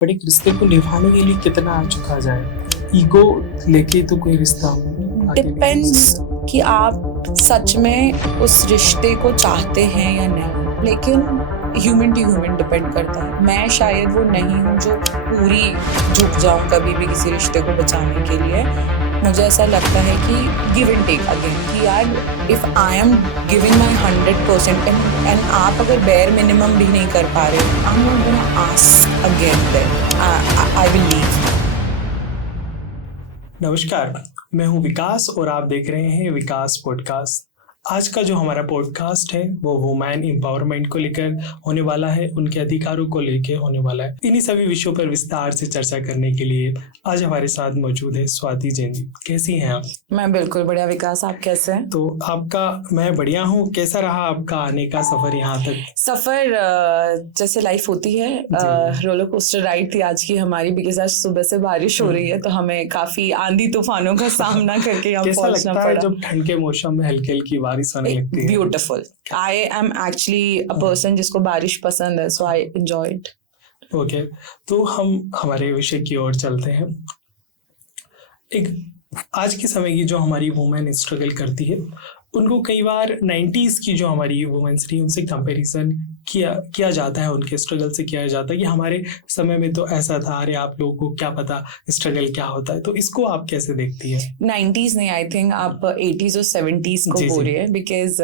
But एक रिश्ते को निभाने के लिए कितना झुका जाए। ईगो लेके तो कोई रिश्ता आगे नहीं बढ़ डिपेंड्स सकता। कि आप सच में उस रिश्ते को चाहते हैं या नहीं, लेकिन ह्यूमन टू ह्यूमन डिपेंड करता है। मैं शायद वो नहीं हूँ जो पूरी झुक जाऊं कभी भी किसी रिश्ते को बचाने के लिए। मुझे ऐसा लगता है कि गिव एंड टेक अगेन, कि यार if I am giving my 100% and आप अगर बेयर मिनिमम भी नहीं कर पा रहे, I am not gonna ask again, then I will leave. नमस्कार, मैं हूं विकास और आप देख रहे हैं विकास पॉडकास्ट। आज का जो हमारा पॉडकास्ट है वो वुमेन एम्पावरमेंट को लेकर होने वाला है, उनके अधिकारों को लेकर होने वाला है। इन्हीं सभी विषयों पर विस्तार से चर्चा करने के लिए आज हमारे साथ मौजूद है स्वाति जैन जी। कैसी हैं आप? मैं बिल्कुल बढ़िया विकास, आप कैसे हैं? तो मैं बढ़िया हूँ। कैसा रहा आपका आने का सफर यहाँ तक? सफर जैसे लाइफ होती है, रोलर कोस्टर राइड थी आज की हमारी, बिकॉज आज सुबह से बारिश हो रही है तो हमें काफी आंधी तूफानों का सामना करके यहाँ कैसा पहुंचना लगता है पड़ा। जब ठंड के मौसम में हल्की हल्की बारिश होने लगती है? Beautiful. I am actually a person जिसको बारिश पसंद है, so I enjoy it. Okay, तो हम हमारे विषय की ओर चलते हैं। एक आज के समय की जो हमारी वुमेन स्ट्रगल करती है, उनको कई बार 90s की जो हमारी वुमेन्स थी उनसे कंपैरिजन किया जाता है, उनके स्ट्रगल से किया जाता है कि हमारे समय में तो ऐसा था, अरे आप लोगों को क्या पता स्ट्रगल क्या होता है। तो इसको आप कैसे देखती है? 90s नहीं, आई थिंक आप 80s और 70s को बोल रही है, बिकॉज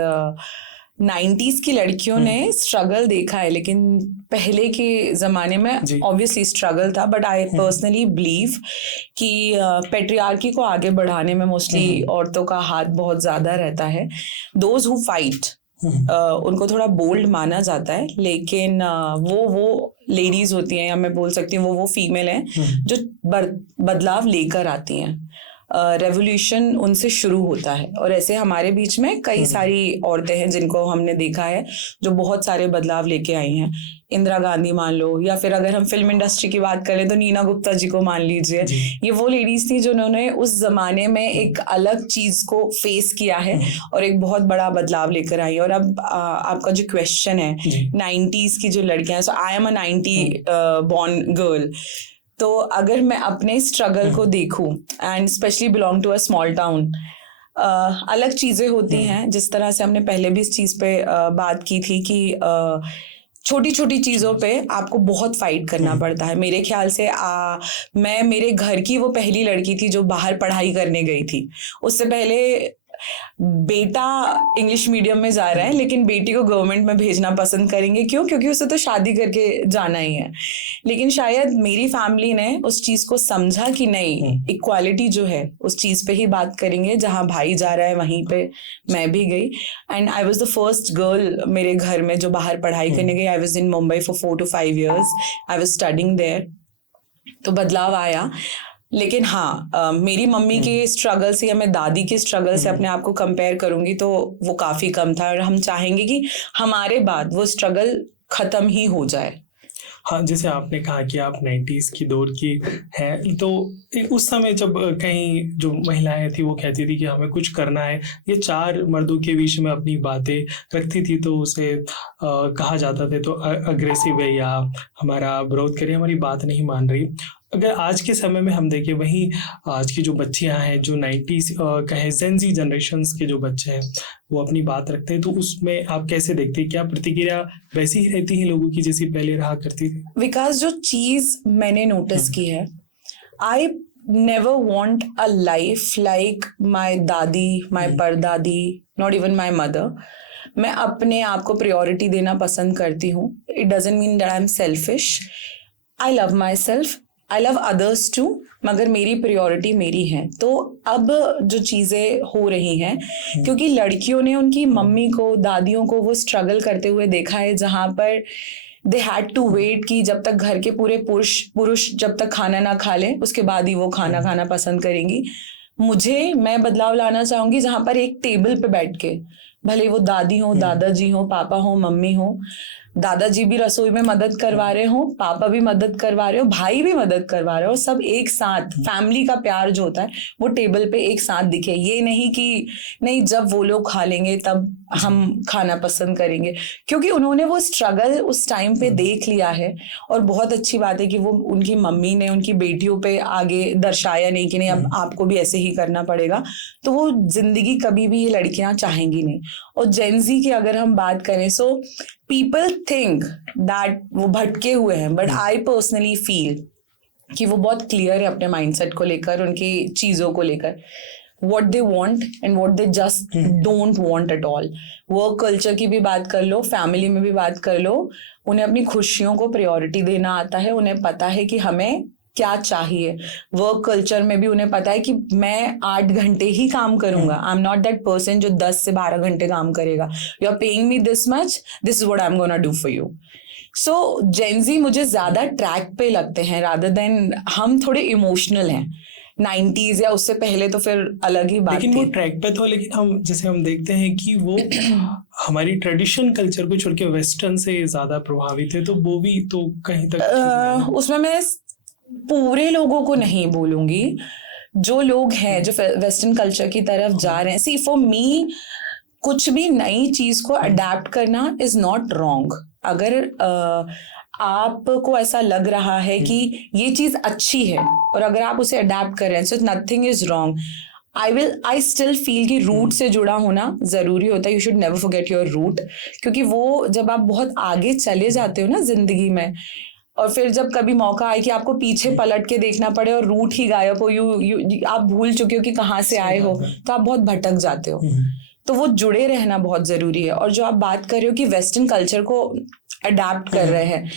90s की लड़कियों ने स्ट्रगल देखा है, लेकिन पहले के जमाने में ऑब्वियसली स्ट्रगल था, बट आई पर्सनली बिलीव कि पेट्रियार्की को आगे बढ़ाने में मोस्टली औरतों का हाथ बहुत ज्यादा रहता है। दोज हु फाइट उनको थोड़ा बोल्ड माना जाता है, लेकिन वो लेडीज होती हैं, या मैं बोल सकती हूँ वो फीमेल हैं जो बदलाव लेकर आती हैं। रेवोल्यूशन उनसे शुरू होता है, और ऐसे हमारे बीच में कई सारी औरतें हैं जिनको हमने देखा है जो बहुत सारे बदलाव लेके आई हैं। इंदिरा गांधी मान लो, या फिर अगर हम फिल्म इंडस्ट्री की बात करें तो नीना गुप्ता जी को मान लीजिए। ये वो लेडीज थी जिन्होंने उस जमाने में एक अलग चीज को फेस किया है और एक बहुत बड़ा बदलाव लेकर आई। और अब आपका जो क्वेश्चन है 90s की जो लड़कियां, so I am a 90 born girl, तो अगर मैं अपने स्ट्रगल को देखूं and specially belong to a small town, अलग चीजें होती हैं। जिस तरह से हमने पहले भी इस चीज पे बात की थी कि छोटी छोटी चीजों पे आपको बहुत फाइट करना पड़ता है। मेरे ख्याल से मैं मेरे घर की वो पहली लड़की थी जो बाहर पढ़ाई करने गई थी। उससे पहले बेटा इंग्लिश मीडियम में जा रहा है, लेकिन बेटी को गवर्नमेंट में भेजना पसंद करेंगे। क्यों? क्योंकि उसे तो शादी करके जाना ही है। लेकिन शायद मेरी फैमिली ने उस चीज को समझा कि नहीं, इक्वालिटी जो है उस चीज पे ही बात करेंगे, जहां भाई जा रहा है वहीं पे मैं भी गई। And I was the first girl मेरे घर में जो बाहर पढ़ाई करने गई। I was in Mumbai for 4 to 5 years। I was studying there. तो बदलाव आया। लेकिन हाँ, मेरी मम्मी के स्ट्रगल से या मैं दादी के स्ट्रगल से अपने आप को कंपेयर करूंगी तो वो काफी कम था, और हम चाहेंगे कि हमारे बाद वो स्ट्रगल खत्म ही हो जाए। हाँ, जैसे आपने कहा कि आप 90s की दौर की हैं, तो उस समय जब कहीं जो महिलाएं थी वो कहती थी कि हमें कुछ करना है, ये चार मर्दों के बीच में अपनी बातें रखती थी तो उसे कहा जाता था तो अग्रेसिव है या हमारा विरोध करे, हमारी बात नहीं मान रही। अगर आज के समय में हम देखें, वहीं आज की जो बच्चियां हैं जो 90s कहे जेन ज़ी जनरेशन्स के जो बच्चे हैं वो अपनी बात रखते हैं, तो उसमें आप कैसे देखते हैं? क्या प्रतिक्रिया वैसी ही रहती है लोगों की जैसी पहले रहा करती थी? विकास, जो चीज मैंने नोटिस की है, I never want a life like my दादी, माई परदादी, नॉट इवन माई मदर। मैं अपने आप को प्रायोरिटी देना पसंद करती हूँ। It doesn't mean that I am selfish. I love myself, I love others too, मगर मेरी प्रायोरिटी मेरी है। तो अब जो चीजें हो रही हैं, क्योंकि लड़कियों ने उनकी मम्मी को, दादियों को वो स्ट्रगल करते हुए देखा है, जहां पर दे हैड टू वेट कि जब तक घर के पूरे पुरुष जब तक खाना ना खा लें उसके बाद ही वो खाना खाना पसंद करेंगी। मैं बदलाव लाना चाहूंगी जहां पर एक टेबल पे बैठ के, भले वो दादी हो, दादाजी हो, पापा हो, मम्मी हो, दादाजी भी रसोई में मदद करवा रहे हो, पापा भी मदद करवा रहे हो, भाई भी मदद करवा रहे हो, सब एक साथ फैमिली का प्यार जो होता है वो टेबल पे एक साथ दिखे। ये नहीं कि नहीं जब वो लोग खा लेंगे तब हम खाना पसंद करेंगे, क्योंकि उन्होंने वो स्ट्रगल उस टाइम पे देख लिया है। और बहुत अच्छी बात है कि वो उनकी मम्मी ने उनकी बेटियों पे आगे दर्शाया नहीं कि नहीं अब आपको भी ऐसे ही करना पड़ेगा। तो वो जिंदगी कभी भी ये लड़कियां चाहेंगी नहीं। और जेनजी की अगर हम बात करें, सो पीपल थिंक दैट वो भटके हुए हैं, बट आई पर्सनली फील कि वो बहुत क्लियर है अपने माइंडसेट को लेकर, उनकी चीजों को लेकर, what they want and what they just don't want at all। Work culture की भी बात कर लो, फैमिली में भी बात कर लो, उन्हें अपनी खुशियों को प्रायोरिटी देना आता है। उन्हें पता है कि हमें क्या चाहिए। वर्क कल्चर में भी उन्हें पता है कि मैं 8 घंटे ही काम करूंगा। I am not that person जो 10 से 12 घंटे काम करेगा। You are paying me this much, this is what I am gonna do for you. So gen Z मुझे ज्यादा ट्रैक पे लगते हैं रादर देन, हम थोड़े इमोशनल हैं। 90s या उससे पहले तो फिर अलग ही बात लेकिन थी। वो ट्रैक पे था, लेकिन हम जैसे हम देखते हैं कि वो हमारी ट्रेडिशन कल्चर को छोड़ के वेस्टर्न से ज्यादा प्रभावित है, तो वो भी तो कहीं तक उसमें मैं पूरे लोगों को नहीं बोलूंगी। जो लोग हैं जो वेस्टर्न कल्चर की तरफ जा रहे हैं, सी फॉर मी कुछ भी नई चीज को अडेप्ट करना इज नॉट रॉन्ग। अगर आपको ऐसा लग रहा है कि ये चीज अच्छी है और अगर आप उसे अडेप्ट कर रहे हैं, so nothing is wrong. I still feel कि रूट से जुड़ा होना जरूरी होता है। You should never forget your root, क्योंकि वो जब आप बहुत आगे चले जाते हो ना जिंदगी में, और फिर जब कभी मौका आए कि आपको पीछे पलट के देखना पड़े और रूट ही गायब हो, आप भूल चुके हो कि कहाँ से आए हो, तो आप बहुत भटक जाते हो। तो वो जुड़े रहना बहुत जरूरी है। और जो आप बात कर रहे हो कि वेस्टर्न कल्चर को अडेप्ट कर रहे हैं,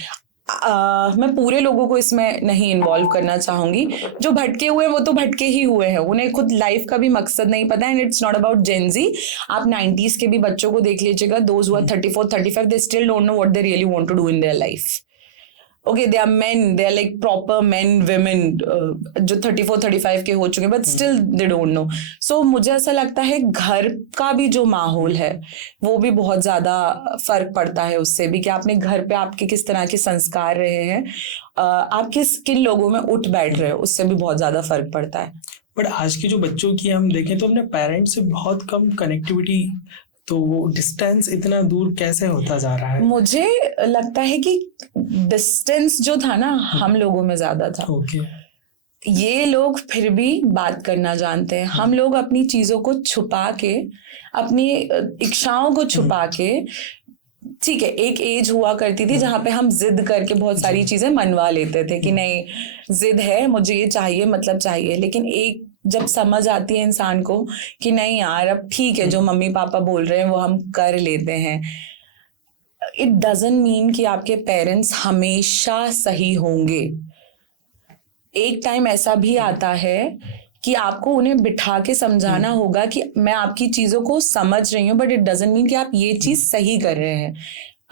मैं पूरे लोगों को इसमें नहीं इन्वॉल्व करना चाहूंगी। जो भटके हुए हैं वो तो भटके ही हुए हैं, उन्हें खुद लाइफ का भी मकसद नहीं पता। And it's not about gen Z. आप 90s के भी बच्चों को देख लीजिएगा, those who are 34, 35, they still don't know what they really want to do in their life. Okay, they are men, they are like proper men, women, जो 34, 35 के हो चुके हैं, but still they don't know. So मुझे ऐसा लगता है घर का भी जो माहौल है वो भी बहुत ज्यादा फर्क पड़ता है उससे भी, कि आपने घर पे आपके किस तरह के संस्कार रहे हैं, आप किन लोगों में उठ बैठ रहे हो, उससे भी बहुत ज्यादा फर्क पड़ता है। बट आज के जो बच्चों की हम देखें तो अपने पेरेंट्स से बहुत कम कनेक्टिविटी, तो वो डिस्टेंस इतना दूर कैसे होता जा रहा है? मुझे लगता है कि डिस्टेंस जो था ना हम लोगों में ज्यादा था। ये लोग फिर भी बात करना जानते हैं। हम लोग अपनी चीजों को छुपा के, अपनी इच्छाओं को छुपा के, ठीक है, एक एज हुआ करती थी जहां पे हम जिद करके बहुत सारी चीजें मनवा लेते थे कि नहीं जिद है, मुझे ये चाहिए, मतलब चाहिए। लेकिन एक जब समझ आती है इंसान को कि नहीं यार अब ठीक है, जो मम्मी पापा बोल रहे हैं वो हम कर लेते हैं। इट डजंट मीन कि आपके पेरेंट्स हमेशा सही होंगे। एक टाइम ऐसा भी आता है कि आपको उन्हें बिठा के समझाना होगा कि मैं आपकी चीजों को समझ रही हूँ, बट इट डजंट मीन कि आप ये चीज सही कर रहे हैं।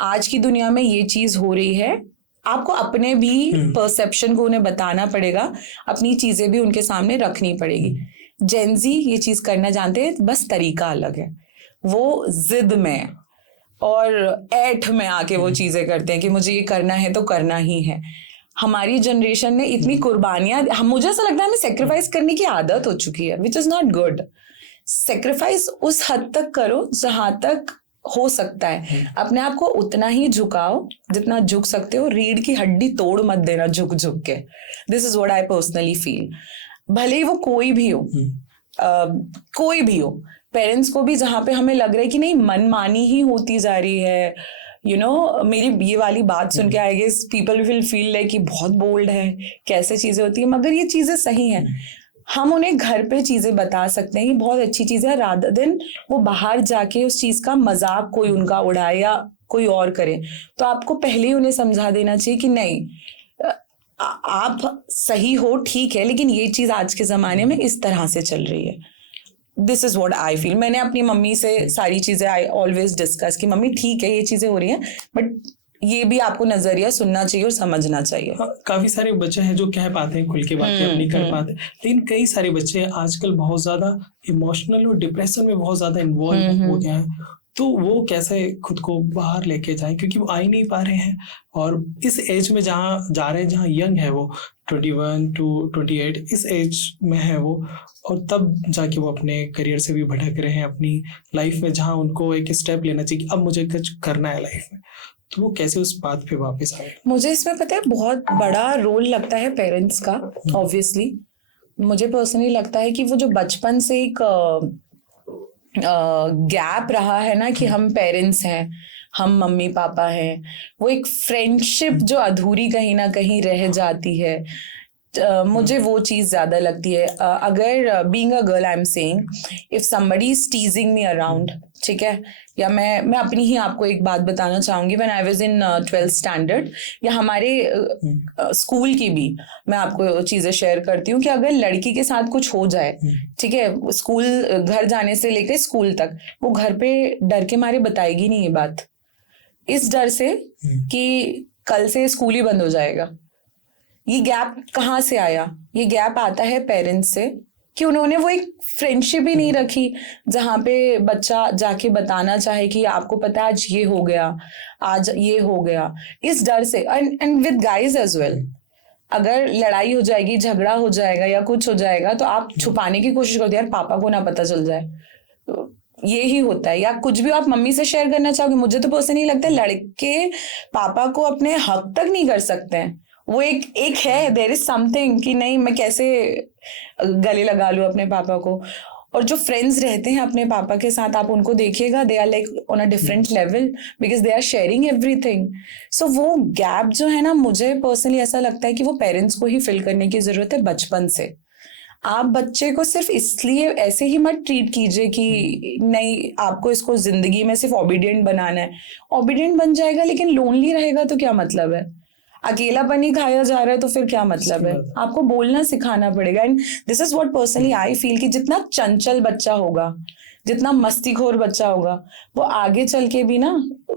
आज की दुनिया में ये चीज हो रही है, आपको अपने भी परसेप्शन को उन्हें बताना पड़ेगा, अपनी चीजें भी उनके सामने रखनी पड़ेगी। जेनजी ये चीज करना जानते हैं, बस तरीका अलग है। वो जिद में और ऐठ में आके वो चीजें करते हैं कि मुझे ये करना है तो करना ही है। हमारी जनरेशन ने इतनी कुर्बानियां, मुझे ऐसा लगता है हमें सेक्रीफाइस करने की आदत हो चुकी है, which is not good. Sacrifice उस हद तक करो जहां तक हो सकता है, अपने आप को उतना ही झुकाओ जितना झुक सकते हो। रीढ़ की हड्डी तोड़ मत देना झुक झुक के। This is what I personally feel. भले ही वो कोई भी हो, कोई भी हो, पेरेंट्स को भी जहां पे हमें लग रहा है कि नहीं मनमानी ही होती जा रही है, मेरी ये वाली बात सुन के I guess people will feel like कि बहुत बोल्ड है, कैसे चीजें होती है, मगर ये चीजें सही हैं। हम उन्हें घर पे चीजें बता सकते हैं, ये बहुत अच्छी चीज है, रादर देन वो बाहर जाके उस चीज का मजाक कोई उनका उड़ाए या कोई और करे। तो आपको पहले ही उन्हें समझा देना चाहिए कि नहीं आप सही हो, ठीक है, लेकिन ये चीज आज के जमाने में इस तरह से चल रही है। This is what I feel. मैंने अपनी मम्मी से सारी चीजें आई ऑलवेज डिस्कस कि मम्मी ठीक है ये चीजें हो रही हैं, बट ये भी आपको नजरिया सुनना चाहिए और समझना चाहिए। काफी सारे बच्चे हैं जो कह पाते हैं, खुल के बातें अपनी कर पाते हैं, लेकिन कई सारे बच्चे आजकल बहुत ज्यादा इमोशनल और डिप्रेशन में बहुत ज्यादा इन्वॉल्व हो गए हैं। तो वो कैसे खुद को बाहर लेके जाए, क्योंकि वो आ ही नहीं पा रहे हैं, और इस एज में जहाँ जा रहे हैं, जहाँ यंग है वो 21 to 28 इस एज में है वो, और तब जाके वो अपने करियर से भी भटक रहे हैं अपनी लाइफ में, जहाँ उनको एक स्टेप लेना चाहिए कि अब मुझे कुछ करना है लाइफ में, तो वो कैसे उस बात पे वापस आए? मुझे इसमें पता है बहुत बड़ा रोल लगता है पेरेंट्स का। ऑब्वियसली मुझे पर्सनली लगता है कि वो जो बचपन से एक गैप रहा है ना, कि हम पेरेंट्स हैं, हम मम्मी पापा हैं, वो एक फ्रेंडशिप जो अधूरी कहीं ना कहीं रह जाती है, मुझे वो चीज़ ज़्यादा लगती है। अगर being a girl I am saying, if somebody is टीजिंग me around, ठीक है, या मैं अपनी ही आपको एक बात बताना चाहूँगी। When I was in 12th standard, या हमारे स्कूल की भी मैं आपको चीज़ें शेयर करती हूँ कि अगर लड़की के साथ कुछ हो जाए, ठीक है, स्कूल घर जाने से लेकर स्कूल तक, वो घर पे डर के मारे बताएगी नहीं ये बात, इस डर से कि कल से स्कूल ही बंद हो जाएगा। ये गैप कहाँ से आया? ये गैप आता है पेरेंट्स से, कि उन्होंने वो एक फ्रेंडशिप ही नहीं रखी जहाँ पे बच्चा जाके बताना चाहे कि आपको पता है आज ये हो गया, आज ये हो गया, इस डर से। And with guys as well, अगर लड़ाई हो जाएगी, झगड़ा हो जाएगा या कुछ हो जाएगा, तो आप छुपाने की कोशिश करते हैं, यार पापा को ना पता चल जाए, तो ये ही होता है। या कुछ भी आप मम्मी से शेयर करना चाहोगे, मुझे तो पर्सनली लगता है लड़के पापा को अपने हक तक नहीं कर सकते हैं। वो एक है, देयर इज समथिंग कि नहीं, मैं कैसे गले लगा लूं अपने पापा को। और जो फ्रेंड्स रहते हैं अपने पापा के साथ, आप उनको देखिएगा, they are like on a different level, because they are sharing everything. So वो गैप जो है ना, मुझे पर्सनली ऐसा लगता है कि वो पेरेंट्स को ही फिल करने की जरूरत है बचपन से। आप बच्चे को सिर्फ इसलिए ऐसे ही मत ट्रीट कीजिए कि नहीं आपको इसको जिंदगी में सिर्फ ओबीडियंट बनाना है। ओबीडियंट बन जाएगा लेकिन लोनली रहेगा तो क्या मतलब है? अकेलापन ही खाया जा रहा है तो फिर क्या मतलब है? आपको बोलना सिखाना पड़ेगा। And this is what personally I feel कि जितना चंचल बच्चा होगा, जितना मस्तीखोर बच्चा होगा, वो आगे चल के भी ना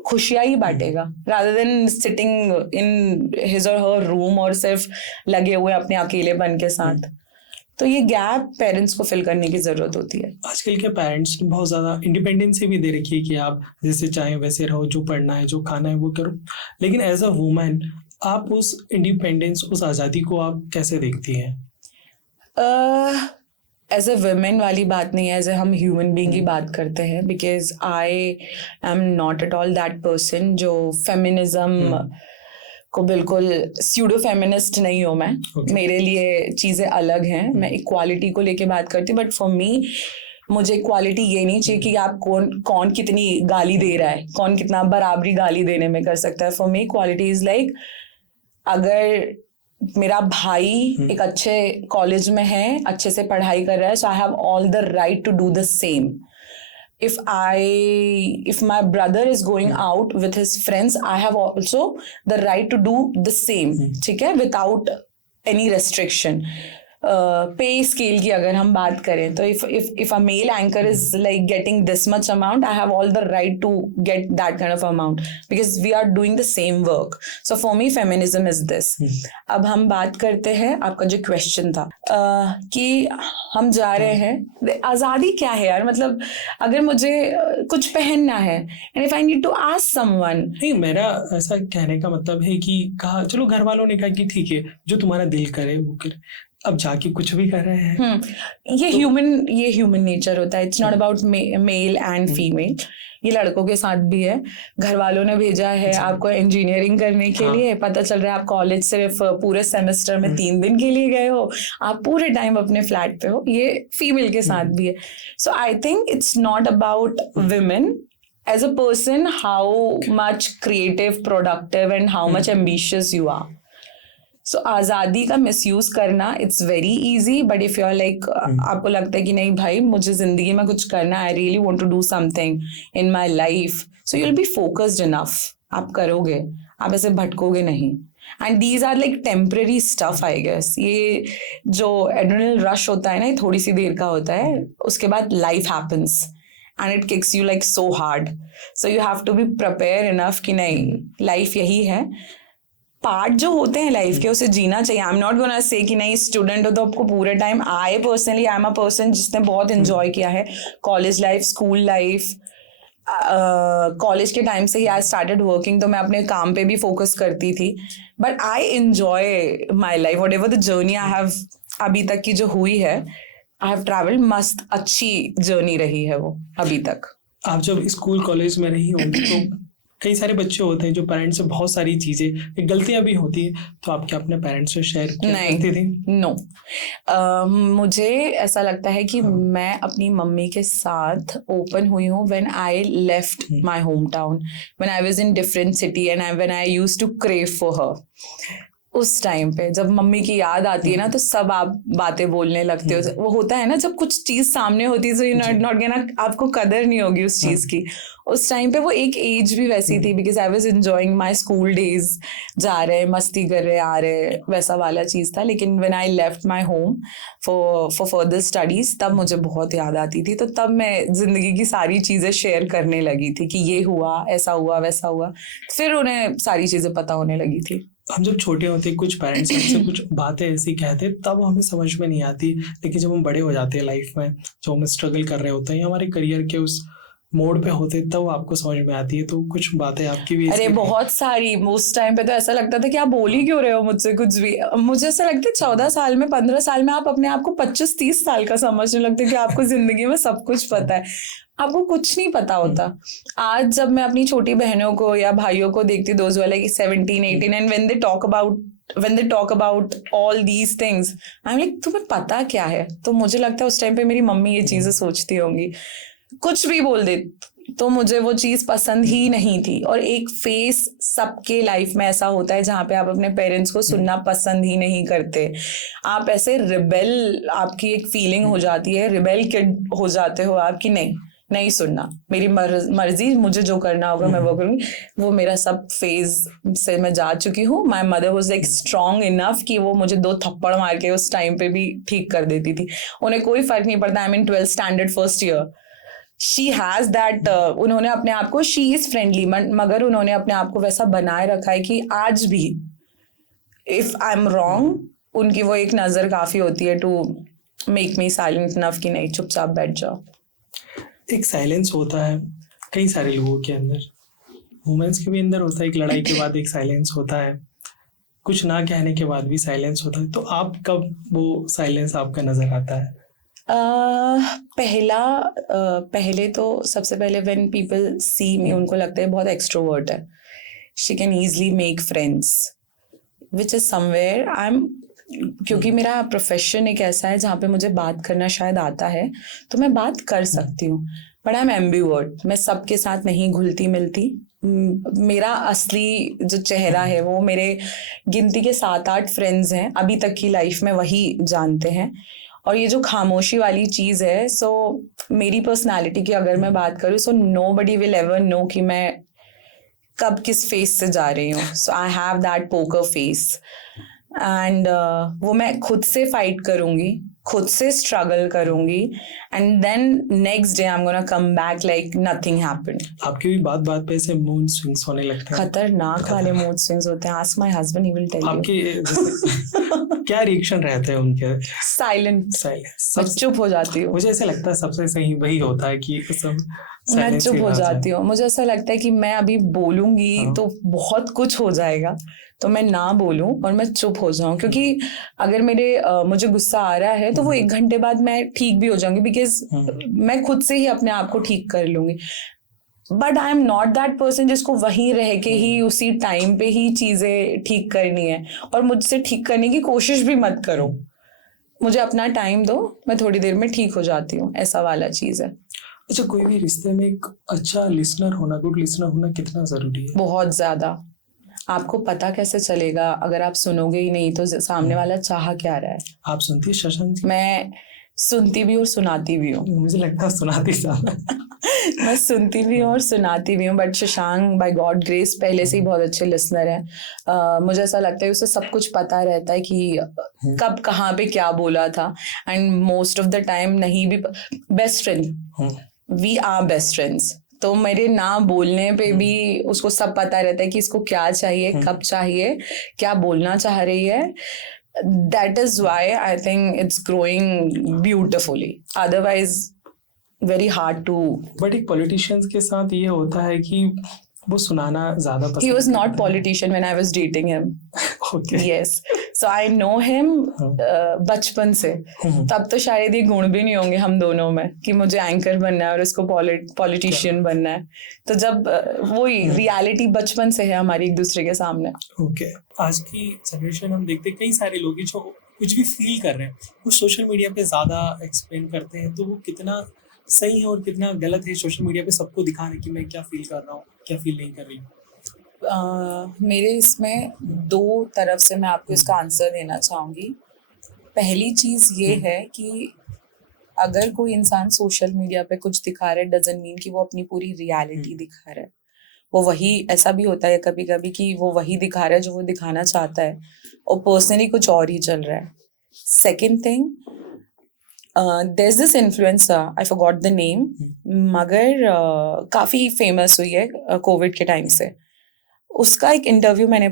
खुशियां ही बांटेगा, rather than sitting in his or her room और सिर्फ लगे हुए अपने अकेलेपन के साथ। तो ये गैप पेरेंट्स को फिल करने की जरूरत होती है। आजकल के पेरेंट्स ने बहुत ज़्यादा इंडिपेंडेंसी भी दे रखी है कि आप जैसे चाहे वैसे रहो, जो पढ़ना है जो खाना है वो करो, लेकिन एज अ वुमन आप उस इंडिपेंडेंस, उस आज़ादी को आप कैसे देखती हैं? एज ए वुमेन वाली बात नहीं है, एज ए हम ह्यूमन बीइंग की बात करते हैं, because I am not at all that person जो फेमिनिज्म को बिल्कुल स्यूडो फेमिनिस्ट नहीं हूँ मैं। मेरे लिए चीज़ें अलग हैं, मैं इक्वालिटी को लेके बात करती हूँ, बट फॉर मी मुझे इक्वालिटी ये नहीं चाहिए कि आप कौन कितनी गाली दे रहा है, कौन कितना बराबरी गाली देने में कर सकता है। For me equality is like, अगर मेरा भाई एक अच्छे कॉलेज में है, अच्छे से पढ़ाई कर रहा है, so I have all the right to do the same. If my brother is going out with his friends, I have also the right to do the same, ठीक है, without any restriction. पे scale की अगर हम बात करें तो if a male anchor is like getting this much amount, I have all the right to get that kind of amount because we are doing the same work. So for me feminism is this. अब हम बात करते हैं, आपका जो question था कि हम जा रहे हैं, आज़ादी क्या है यार? मतलब अगर मुझे कुछ पहनना है and if I need to ask someone, नहीं, मेरा ऐसा कहने का मतलब है कि कहा, चलो घर वालों ने कहा कि ठीक है जो तुम्हारा दिल करे वो करे, अब जाके कुछ भी कर रहे हैं। ये ह्यूमन नेचर होता है। It's not about male and female, ये लड़कों के साथ भी है। घर वालों ने भेजा है आपको इंजीनियरिंग करने के लिए, पता चल रहा है आप कॉलेज सिर्फ पूरे सेमेस्टर में 3 दिन के लिए गए हो, आप पूरे टाइम अपने फ्लैट पे हो, ये फीमेल के साथ भी है। So I think it's not about women as a person how much creative, productive and how much ambitious you are. So आज़ादी का मिसयूज करना it's very easy, but if you are like आपको लगता है कि नहीं भाई मुझे जिंदगी में कुछ करना है, I really want to do something in my life, so you will be focused enough, आप करोगे, आप ऐसे भटकोगे नहीं। And these are like temporary stuff I guess. ये जो एड्रेनल रश होता है ना, ये थोड़ी सी देर का होता है, उसके बाद life happens and it kicks you like so hard, so you have to be prepared enough कि नहीं लाइफ यही है। पार्ट जो होते हैं लाइफ के उसे जीना चाहिए। आई एम नॉट गोना से कि नहीं स्टूडेंट हो तो आपको पूरे time, I personally I am a person जिसने बहुत एंजॉय किया है college life, school life, college के टाइम से ही आई स्टार्टेड वर्किंग, तो मैं अपने काम पे भी फोकस करती थी. But I enjoy my life, what ever the journey I have अभी तक की जो हुई है, आई हैव ट्रैवल्ड, मस्त अच्छी जर्नी रही है वो अभी तक. आप जब स्कूल कॉलेज में रही होंगी तो कई सारे बच्चे होते हैं जो पेरेंट्स से बहुत सारी चीजें, गलतियां भी होती है, तो आप क्या अपने पेरेंट्स से शेयर करती थी? नो. मुझे ऐसा लगता है कि मैं अपनी मम्मी के साथ ओपन हुई हूँ when I left my home town, when I was in different city and when I used to crave for her. उस टाइम पे जब मम्मी की याद आती है ना, तो सब आप बातें बोलने लगते हो. वो होता है ना, जब कुछ चीज सामने होती है, सो यू नॉट गेना, आपको कदर नहीं होगी उस चीज की. उस टाइम पे वो एक एज भी वैसी थी, because I was enjoying my school days, जा रहे मस्ती कर रहे आ रहे, वैसा वाला चीज था. लेकिन when I left my home for further studies, तब मुझे बहुत याद आती थी. तो तब मैं जिंदगी की सारी चीजें शेयर करने लगी थी कि ये हुआ, ऐसा हुआ, वैसा हुआ. फिर उन्हें सारी चीजें पता होने लगी थी. हम जब छोटे होते कुछ पेरेंट्स हमसे कुछ बातें ऐसी कहते तब हमें समझ में नहीं आती, लेकिन जब हम बड़े हो जाते हैं लाइफ में, जो हम स्ट्रगल कर रहे होते हैं या हमारे करियर के उस मोड़ पे होते, तब आपको समझ में आती है. तो कुछ बातें आपकी भी अरे बहुत सारी. उस टाइम पे तो ऐसा लगता था कि आप बोल ही क्यों रहे हो मुझसे कुछ भी. मुझे ऐसा लगता है 14 साल में, 15 साल में आप अपने आप को 25-30 साल का समझने लगते कि आपको जिंदगी में सब कुछ पता है. आपको कुछ नहीं पता होता. आज जब मैं अपनी छोटी बहनों को या भाइयों को देखती, दोज वाले 17, 18, and when they talk about all these things, I am like, तुम्हें पता क्या है? तो मुझे लगता है उस टाइम पे मेरी मम्मी ये चीजें सोचती होंगी. कुछ भी बोल दे तो मुझे वो चीज पसंद ही नहीं थी. और एक फेस सबके लाइफ में ऐसा होता है जहाँ पे आप अपने पेरेंट्स को सुनना पसंद ही नहीं करते. आप ऐसे रिबेल, आपकी एक फीलिंग हो जाती है, रिबेल किड हो जाते हो आप, कि नहीं सुनना, मेरी मर्जी, मुझे जो करना होगा मैं वो करूंगी. वो मेरा सब फेज से मैं जा चुकी हूँ. My mother was like strong enough कि वो मुझे 2 थप्पड़ मार के उस टाइम पे भी ठीक कर देती थी. उन्हें कोई फर्क नहीं पड़ता. I mean 12th standard first year, she has that. उन्होंने अपने आप को, शी इज फ्रेंडली, मगर उन्होंने अपने आप को वैसा बनाए रखा है कि आज भी इफ आई एम रॉन्ग, उनकी वो एक नजर काफी होती है to make me silent enough कि नहीं, चुपचाप बैठ जाओ. एक साइलेंस होता है कई सारे लोगों के अंदर, वुमेन्स के भी अंदर होता है. एक लड़ाई के बाद एक साइलेंस होता है, कुछ ना कहने के बाद भी साइलेंस होता है. तो आप कब वो साइलेंस आपका नजर आता है? पहले तो सबसे पहले व्हेन पीपल सी मी, उनको लगता है बहुत एक्सट्रोवर्ट है. She can easily make friends, which is somewhere I am, क्योंकि मेरा प्रोफेशन एक ऐसा है जहाँ पे मुझे बात करना शायद आता है, तो मैं बात कर सकती हूँ. बट आई एम एम्बिवर्ट, मैं सबके साथ नहीं घुलती मिलती. मेरा असली जो चेहरा है वो मेरे गिनती के 7-8 फ्रेंड्स हैं अभी तक की लाइफ में, वही जानते हैं. और ये जो खामोशी वाली चीज है, सो मेरी पर्सनालिटी की अगर मैं बात करूँ, so nobody will ever know कि मैं कब किस फेस से जा रही हूँ. So I have that poker face, and वो मैं खुद से फाइट करूंगी, खुद से स्ट्रगल करूंगी, and then next day I am gonna come back like nothing happened. आपकी भी बात बात पे ऐसे मूड स्विंग्स होने लगते हैं, खतरनाक वाले मूड स्विंग्स होते हैं. Ask my husband, he will tell you. आपके क्या रिएक्शन रहते हैं उनके? साइलेंस. चुप हो जाती हूँ. मुझे ऐसा लगता है सबसे सही वही होता है कि सब मैं चुप हो जाती हूँ. मुझे ऐसा लगता है कि मैं अभी बोलूंगी तो बहुत कुछ हो जाएगा, तो मैं ना बोलूं और मैं चुप हो जाऊं. क्योंकि अगर मुझे गुस्सा आ रहा है तो वो 1 घंटे बाद मैं ठीक भी हो जाऊंगी, बिकॉज मैं खुद से ही अपने आप को ठीक कर लूंगी. But I am not that person जिसको वहीं रह के ही उसी टाइम पे ही चीजें ठीक करनी है. और मुझसे ठीक करने की कोशिश भी मत करो, मुझे अपना टाइम दो, मैं थोड़ी देर में ठीक हो जाती हूँ. ऐसा वाला चीज है. अच्छा, कोई भी रिश्ते में एक अच्छा लिसनर होना, गुड लिसनर होना कितना जरूरी है? बहुत ज्यादा. आपको पता कैसे चलेगा अगर आप सुनोगे ही नहीं तो सामने वाला चाह क्या रहा है? आप सुनती है शशांक जी? मैं सुनती भी और सुनाती भी हूँ. मुझे लगता है सुनाती ज्यादा. मैं सुनती भी हूँ और सुनाती भी हूँ. But Shashank by God grace पहले से ही बहुत अच्छे लिसनर है. मुझे ऐसा लगता है उसे सब कुछ पता रहता है कि कब कहाँ पे क्या बोला था. And most of the time नहीं भी. Best friend, we are best friends. तो मेरे ना बोलने पे भी उसको सब पता रहता है कि इसको क्या चाहिए, कब चाहिए, क्या बोलना चाह रही है. That is why I think it's growing beautifully. Otherwise very hard to. But एक पॉलिटिशियंस के साथ ये होता है कि वो सुनाना ज्यादा पसंद He was not करते हैं। politician when I was dating him. Okay. Yes. So I know him बचपन से. तब तो शायद ये गुण भी नहीं होंगे हम दोनों में कि मुझे एंकर बनना है और उसको पॉलिटिशियन बनना है. तो जब वही रियलिटी बचपन से है हमारी एक दूसरे के सामने. ओके आज की जनरेशन हम देखते हैं कई सारे लोग हैं जो कुछ भी फील कर रहे हैं वो सोशल मीडिया पे ज़्यादा एक्सप्लेन करते हैं, तो वो कितना सही है और कितना गलत है सोशल मीडिया पे सबको दिखाने कि मैं क्या फील कर रहा हूँ क्या फील नहीं कर रही हूँ? मेरे इसमें दो तरफ से मैं आपको इसका आंसर देना चाहूँगी. पहली चीज़ ये है कि अगर कोई इंसान सोशल मीडिया पे कुछ दिखा रहा है डजंट मीन कि वो अपनी पूरी रियलिटी दिखा रहा है. वो वही ऐसा भी होता है कभी कभी कि वो वही दिखा रहा है जो वो दिखाना चाहता है और पर्सनली कुछ और ही चल रहा है. Second thing, there's this influencer, I forgot the name, मगर काफ़ी फेमस हुई है कोविड के टाइम से. उसका एक इंटरव्यू मैंने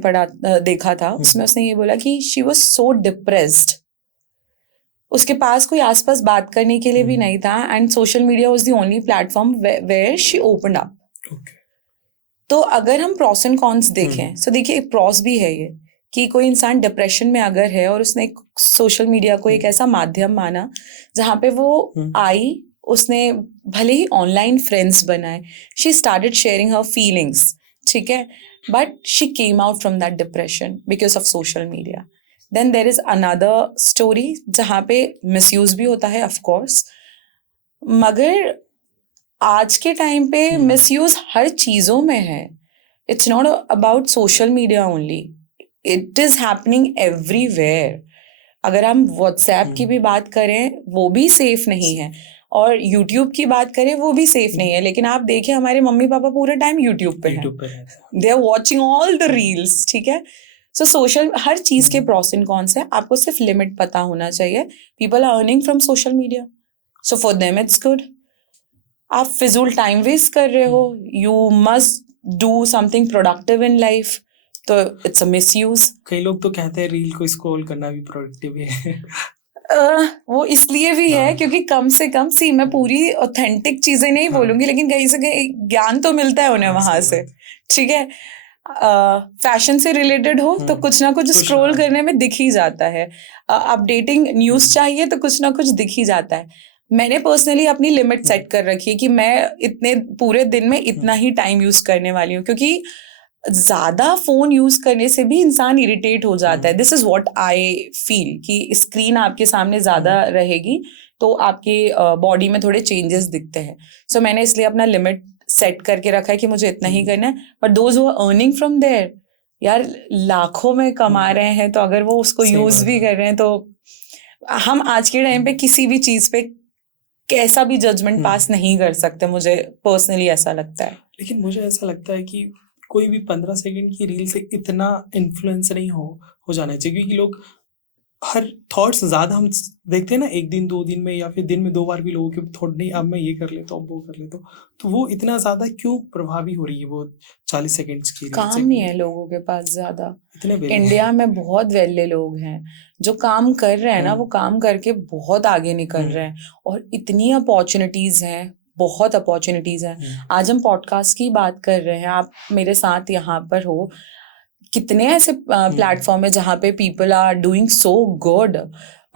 देखा था. उसमें उसने ये बोला कि शी वॉज सो डिप्रेस्ड. उसके पास कोई आसपास बात करने के लिए भी नहीं था and social media was the only platform where she open up. तो अगर हम प्रॉस एंड कॉन्स देखें तो देखिए एक प्रॉस भी है ये कि कोई इंसान डिप्रेशन में अगर है और उसने सोशल मीडिया को एक ऐसा माध्यम माना जहाँ पे वो आई, उसने भले ही ऑनलाइन फ्रेंड्स बनाए, she started sharing her feelings, ठीक है, but she came out from that depression because of social media. Then there is another story जहाँ पे मिसयूज भी होता है ऑफ कोर्स, मगर आज के टाइम पे मिसयूज हर चीज़ों में है. It's not about social media only, it is happening everywhere. अगर हम व्हाट्सएप की भी बात करें वो भी सेफ नहीं है और यूट्यूब की बात करें वो भी सेफ नहीं है. लेकिन आप देखिए हमारे मम्मी पापा पूरे टाइम यूट्यूब पे हैं, they are watching all the reels, ठीक है. सो सोशल हर चीज़ के प्रॉस एंड कॉन्स है. आपको सिर्फ लिमिट पता होना चाहिए. People are earning from social media, so for them it's good. आप फिजूल टाइम वेस्ट कर रहे हो, you must do something productive in life, तो इट्स अ मिसयूज. कई लोग तो कहते हैं रील को स्क्रॉल करना भी प्रोडक्टिव है. वो इसलिए भी है क्योंकि कम से कम मैं पूरी ऑथेंटिक चीजें नहीं बोलूंगी लेकिन कहीं से कहीं ज्ञान तो मिलता है उन्हें वहां से, ठीक है. फैशन से रिलेटेड हो तो कुछ ना कुछ स्क्रॉल करने में दिख ही जाता है. अपडेटिंग न्यूज चाहिए तो कुछ ना कुछ दिख ही जाता है. मैंने पर्सनली अपनी लिमिट सेट कर रखी है कि मैं इतने पूरे दिन में इतना ही टाइम यूज करने वाली हूँ, क्योंकि ज्यादा फोन यूज करने से भी इंसान इरिटेट हो जाता है. This is what I feel कि स्क्रीन आपके सामने ज्यादा रहेगी तो आपके बॉडी में थोड़े चेंजेस दिखते हैं. सो मैंने इसलिए अपना लिमिट सेट करके रखा है कि मुझे इतना ही करना है. But those who are earning from there, यार लाखों में कमा रहे हैं, तो अगर वो उसको यूज भी कर रहे हैं तो हम आज के टाइम पे किसी भी चीज पे कैसा भी जजमेंट पास नहीं कर सकते. मुझे पर्सनली ऐसा लगता है. लेकिन मुझे ऐसा लगता है कि कोई भी 15 सेकंड की रील से इतना इन्फ्लुएंस नहीं हो जाना चाहिए, क्योंकि लोग हर थॉट्स ज़्यादा हम देखते हैं ना, एक दिन 2 दिन में या फिर दिन में 2 बार भी लोगों के थॉट नहीं अब मैं ये कर लेता हूँ वो कर लेता हूँ, तो वो इतना ज़्यादा क्यों प्रभावी हो रही है वो 40 सेकंड्स की काम नहीं है लोगों के पास ज़्यादा. इंडिया में बहुत वेले लोग हैं जो काम कर रहे हैं ना, वो काम करके बहुत आगे निकल रहे हैं और इतनी अपॉर्चुनिटीज़ हैं, बहुत अपॉर्चुनिटीज़ हैं. आज हम पॉडकास्ट की बात कर रहे हैं, आप मेरे साथ यहाँ पर हो. कितने ऐसे प्लेटफॉर्म है जहाँ पे people are doing so good.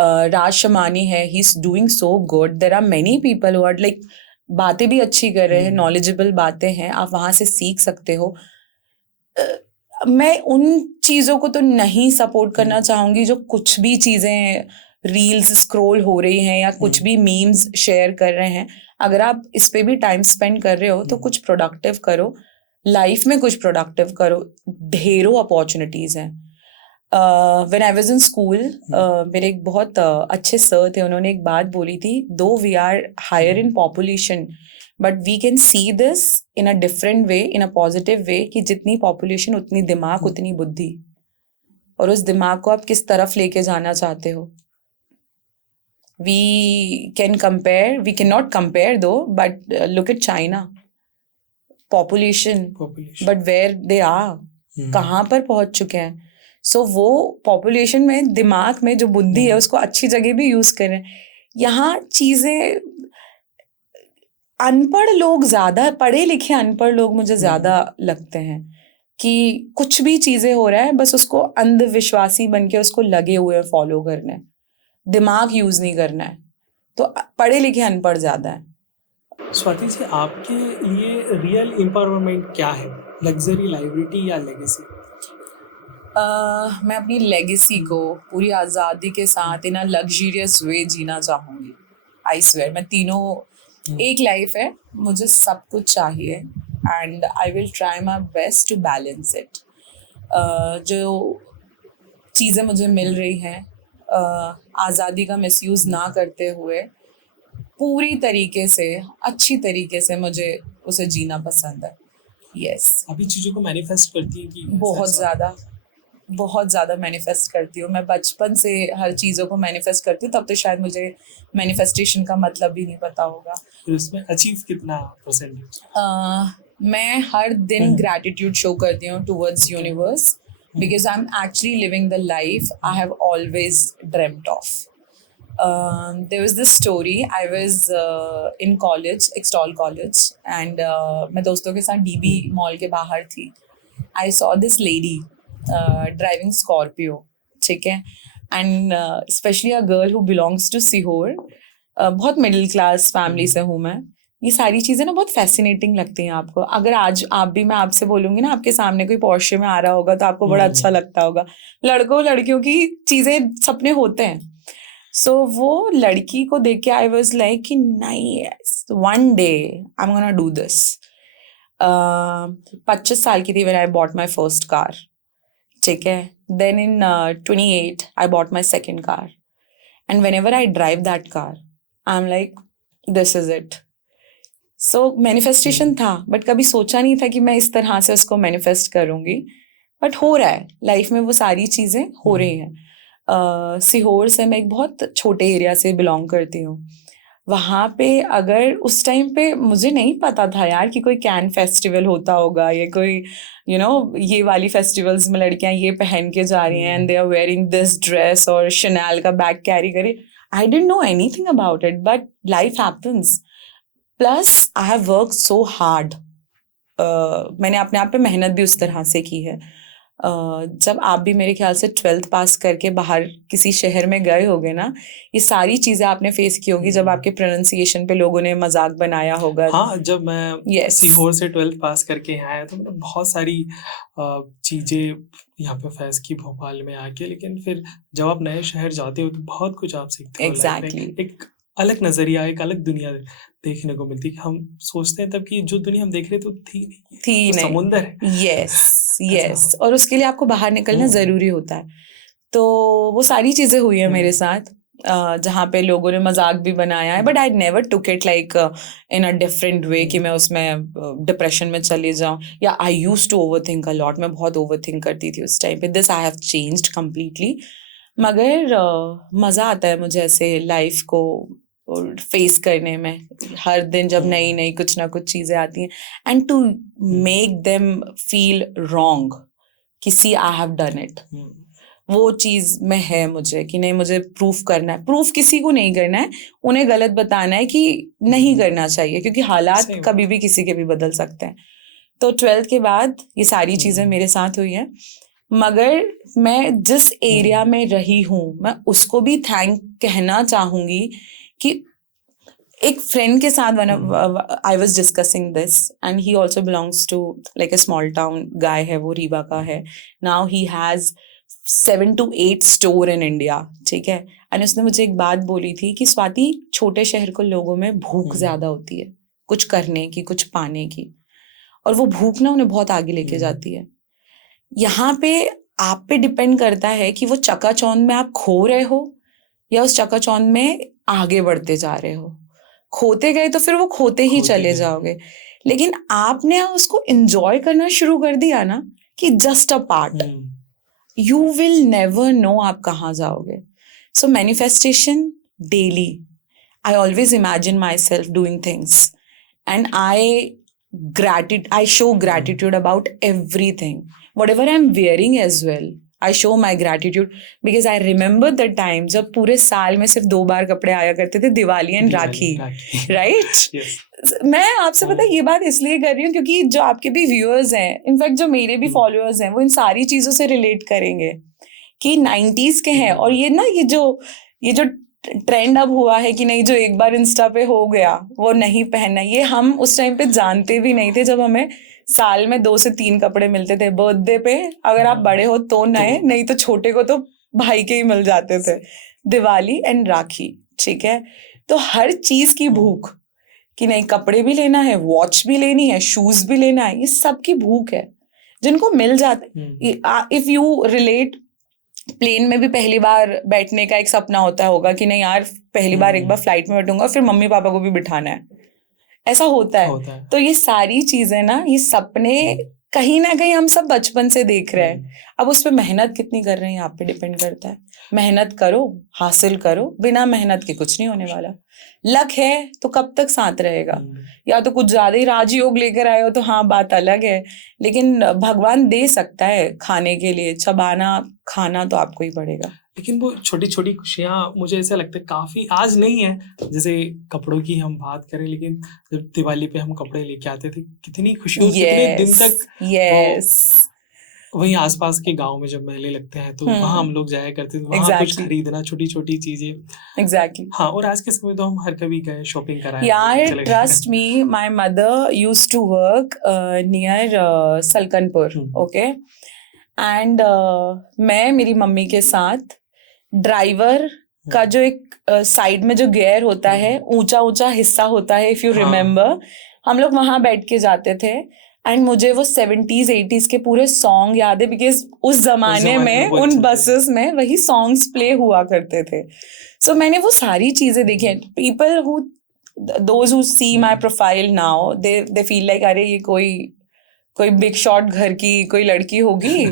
Raj Shamani है, he is doing so good. There are many people who are like बातें भी अच्छी कर रहे हैं, नॉलेजेबल बातें हैं, आप वहाँ से सीख सकते हो. मैं उन चीज़ों को तो नहीं सपोर्ट करना चाहूँगी जो कुछ भी चीज़ें रील्स स्क्रॉल हो रही हैं या कुछ भी मीम्स शेयर कर रहे हैं. अगर आप इस पे भी टाइम स्पेंड कर रहे हो तो कुछ प्रोडक्टिव करो, लाइफ में कुछ प्रोडक्टिव करो. ढेरों अपॉर्चुनिटीज़ हैं. When I was in school, मेरे एक बहुत अच्छे सर थे, उन्होंने एक बात बोली थी, though we are higher in population but we can see this in a different way, in a positive way, कि जितनी पॉपुलेशन उतनी दिमाग उतनी बुद्धि, और उस दिमाग को आप किस तरफ लेके जाना चाहते हो. we can compare, we cannot compare though, but look at China, population, but where they are, कहाँ पर पहुंच चुके हैं. सो वो पॉपुलेशन में दिमाग में जो बुद्धि है उसको अच्छी जगह भी यूज करें. यहाँ चीजें अनपढ़ लोग ज्यादा, पढ़े लिखे अनपढ़ लोग मुझे ज्यादा लगते हैं कि कुछ भी चीजें हो रहा है बस उसको अंधविश्वासी बन के उसको लगे हुए फॉलो करने, दिमाग यूज नहीं करना है, तो पढ़े लिखे अनपढ़ ज्यादा है। स्वाति जी, आपके लिए रियल एम्पावरमेंट क्या है? लग्जरी, लाइबिलिटी या लेगेसी? मैं अपनी लेगेसी को पूरी आज़ादी के साथ इन अ लग्जरियस वे जीना चाहूँगी। आई स्वेयर, मैं तीनों, एक लाइफ है, मुझे सब कुछ चाहिए and I will try my best to balance it. जो चीज़ें मुझे मिल रही हैं, आज़ादी का मिसयूज़ ना करते हुए पूरी तरीके से, अच्छी तरीके से मुझे उसे जीना पसंद है। यस। अभी चीज़ों को मैनिफेस्ट करती है कि बहुत ज़्यादा मैनिफेस्ट करती हूँ मैं। बचपन से हर चीज़ों को मैनिफेस्ट करती हूँ, तब तो शायद मुझे मैनिफेस्टेशन का मतलब भी नहीं पता होगा। फिर उसमें अचीव कितना परसेंटेज? मैं हर दिन ग्रैटिट्यूड शो करती हूँ towards universe, because I am actually living the life I have always dreamed of. there was this story. I was in college, Extol College, and मैं दोस्तों के साथ DB मॉल के बाहर थी. I saw this lady driving Scorpio, ठीक है, and especially a girl who belongs to Sihor. बहुत मिडिल क्लास फैमिली से हूँ मैं. ये सारी चीज़ें ना बहुत फैसिनेटिंग लगती हैं आपको. अगर आज आप भी, मैं आपसे बोलूँगी ना, आपके सामने कोई पोर्शे में आ रहा होगा तो आपको बड़ा अच्छा लगता होगा. लड़कों लड़कियों की चीज़ें, सपने होते हैं. सो वो लड़की को देख के आई वॉज लाइक कि नहीं, one day I am gonna do this. 25 साल की थी when I bought my first car, ठीक है. Then in 28 I bought my second car, and whenever I drive that car I am like this is it. So manifestation था, but कभी सोचा नहीं था कि मैं इस तरह से उसको मैनिफेस्ट करूँगी. बट हो रहा है लाइफ में, वो सारी चीज़ें हो रही हैं. सीहोर से मैं एक बहुत छोटे एरिया से बिलोंग करती हूँ. वहाँ पे अगर उस टाइम पे मुझे नहीं पता था यार कि कोई कैन फेस्टिवल होता होगा, या कोई ये वाली फेस्टिवल्स में लड़कियाँ ये पहन के जा रही हैं and they are wearing this dress और शनेल का बैग कैरी करे. I didn't know anything about it, but life happens. Plus I have work so hard. मैंने अपने आप पे मेहनत भी उस तरह से की है. जब आप भी मेरे ख्याल से 12th पास करके बाहर किसी शहर में गए होगे ना, ये सारी चीज़ें आपने फेस की होगी. जब आपके प्रोनाउंसिएशन पे लोगों ने मजाक बनाया होगा. हाँ, जब मैं सीहोर से 12th पास करके आया तो मैंने बहुत सारी चीज़ें यहाँ पे फेस की भोपाल में आके. लेकिन फिर जब आप नए शहर जाते हो तो बहुत कुछ आप सीखते हो. एग्जैक्टली. एक अलग नज़रिया, एक अलग दुनिया देखने को मिलती है. हम सोचते हैं तब कि जो दुनिया हम देख रहे तो थी नहीं, समुंदर है. यस. और उसके लिए आपको बाहर निकलना ज़रूरी होता है. तो वो सारी चीज़ें हुई हैं मेरे साथ, जहाँ पे लोगों ने मजाक भी बनाया है, but I never took it like in a different way कि मैं उसमें डिप्रेशन में चली जाऊँ. या I used to overthink a lot. मैं बहुत ओवरथिंक करती थी उस टाइम पे. This I have changed completely. मगर मज़ा आता है मुझे ऐसे लाइफ को फेस करने में. हर दिन जब नई नई कुछ ना कुछ चीज़ें आती हैं, and to make them feel wrong कि see I have done it. वो चीज़ में है मुझे कि नहीं, मुझे प्रूफ करना है. प्रूफ किसी को नहीं करना है, उन्हें गलत बताना है कि नहीं करना चाहिए, क्योंकि हालात कभी भी किसी के भी बदल सकते हैं. तो 12th के बाद ये सारी चीज़ें मेरे साथ हुई हैं. मगर मैं जिस एरिया में रही हूँ, मैं उसको भी थैंक कहना चाहूँगी कि एक फ्रेंड के साथ I was discussing this, and he also belongs to like a small town guy है, वो रीवा का है. Now he has 7 to 8 store in India, ठीक है. एंड उसने मुझे एक बात बोली थी कि स्वाति, छोटे शहर को लोगों में भूख ज़्यादा होती है कुछ करने की, कुछ पाने की, और वो भूख ना उन्हें बहुत आगे लेके जाती है. यहाँ पे आप पे डिपेंड करता है कि वो चकाचौंध में आप खो रहे हो या उस चकाचौंध में आगे बढ़ते जा रहे हो. खोते गए तो फिर वो खोते ही चले जाओगे. लेकिन आपने उसको एंजॉय करना शुरू कर दिया ना कि just a part, you will never know आप कहाँ जाओगे. So manifestation daily. I always imagine myself doing things, and I show gratitude about everything. Whatever I'm wearing as well, I show my gratitude, because I remember the time जब पूरे साल में सिर्फ 2 बार कपड़े आया करते थे, दिवाली एंड राखी, राइट? मैं आपसे पता है ये बात इसलिए कर रही हूँ क्योंकि जो आपके भी व्यूअर्स हैं, इनफैक्ट जो मेरे भी फॉलोअर्स हैं, वो इन सारी चीजों से रिलेट करेंगे कि 90s के हैं। और ये ना ये जो ट्रेंड अब हुआ है कि नहीं, जो एक बार इंस्टा पे हो गया वो नहीं पहनना, ये हम उस टाइम पे जानते भी नहीं थे, जब हमें साल में 2 से 3 कपड़े मिलते थे। बर्थडे पे अगर आप बड़े हो तो नए, नहीं तो छोटे को तो भाई के ही मिल जाते थे। दिवाली एंड राखी, ठीक है, तो हर चीज की भूख कि नहीं कपड़े भी लेना है, वॉच भी लेनी है, शूज भी लेना है, ये सब की भूख है जिनको मिल जाते। इफ यू रिलेट, प्लेन में भी पहली बार बैठने का एक सपना होता होगा कि नहीं यार पहली बार एक बार फ्लाइट में बैठूंगा, फिर मम्मी पापा को भी बिठाना है, ऐसा होता है। तो ये सारी चीजें ना, ये सपने कहीं ना कहीं हम सब बचपन से देख रहे हैं। अब उस पर मेहनत कितनी कर रहे हैं आप पे डिपेंड करता है। मेहनत करो, हासिल करो, बिना मेहनत के कुछ नहीं होने वाला। लक है तो कब तक साथ रहेगा, या तो कुछ ज्यादा ही राजयोग लेकर आए हो तो हाँ बात अलग है, लेकिन भगवान दे सकता है खाने के लिए, चबाना खाना तो आपको ही पड़ेगा। लेकिन वो छोटी छोटी खुशियाँ मुझे ऐसा लगता है काफी आज नहीं है। जैसे कपड़ों की हम बात करें, लेकिन जब दिवाली पे हम कपड़े लेके आते थे, कितनी खुशी होती, कितने दिन तक वहीं आसपास के गांव में जब मेले लगते हैं तो वहां हम लोग जाया करते थे, वहां कुछ खरीदना, छोटी छोटी चीजें। एग्जैक्टली हाँ, और आज के समय तो हम हर कभी गए शॉपिंग कराए। यार trust me, my mother used to work near Salkanpur, okay, एंड मैं मेरी मम्मी के साथ ड्राइवर का जो एक साइड में जो गियर होता है, ऊंचा ऊंचा हिस्सा होता है, इफ यू रिमेम्बर, हम लोग वहां बैठ के जाते थे। एंड मुझे वो 70s 80s के पूरे सॉन्ग याद है, बिकॉज उस जमाने में उन बसेस में वही सॉन्ग्स प्ले हुआ करते थे। सो मैंने वो सारी चीजें देखी हैं। People who those who see my profile now, they feel like अरे ये कोई बिग शॉट घर की कोई लड़की होगी,